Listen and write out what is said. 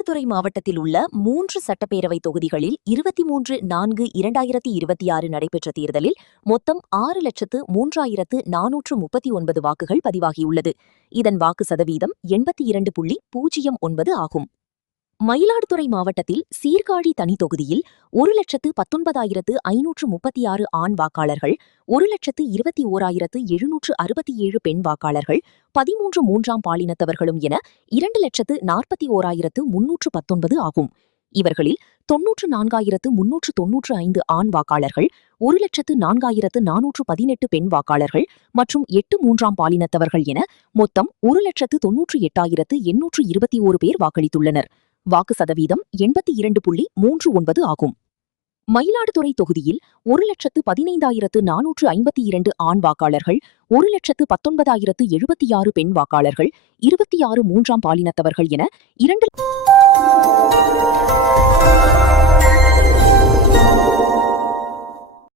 மயிலாடுதுறை மாவட்டத்தில் உள்ள 3 சட்டப்பேரவை தொகுதிகளில் 23/4/2026 நடைபெற்ற தேர்தலில் மொத்தம் 6,03,439 வாக்குகள் பதிவாகியுள்ளது. இதன் வாக்கு சதவீதம் 82.09 ஆகும். மயிலாடுதுறை மாவட்டத்தில் சீர்காழி தனி தொகுதியில் 1,19,536 ஆண் வாக்காளர்கள், 1,21,767 பெண் வாக்காளர்கள், 13 மூன்றாம் பாலினத்தவர்களும் என 2,41,319 ஆகும். இவர்களில் 94,395 ஆண் வாக்காளர்கள், 1,04,418 பெண் வாக்காளர்கள் மற்றும் 8 மூன்றாம் பாலினத்தவர்கள் என மொத்தம் 1,98,821 பேர் வாக்களித்துள்ளனர். வாக்கு சதவீதம் 82.39 ஆகும். மயிலாடுதுறை தொகுதியில் 1,15,452 ஆண் வாக்காளர்கள், 1,19,076 பெண் வாக்காளர்கள், 26 மூன்றாம் பாலினத்தவர்கள் என 2